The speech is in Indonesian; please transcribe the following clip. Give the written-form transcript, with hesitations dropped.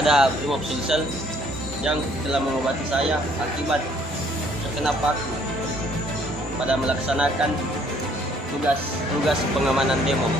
kepada Brimob Sulsel yang telah mengobati saya akibat terkena paku pada melaksanakan tugas pengamanan demo.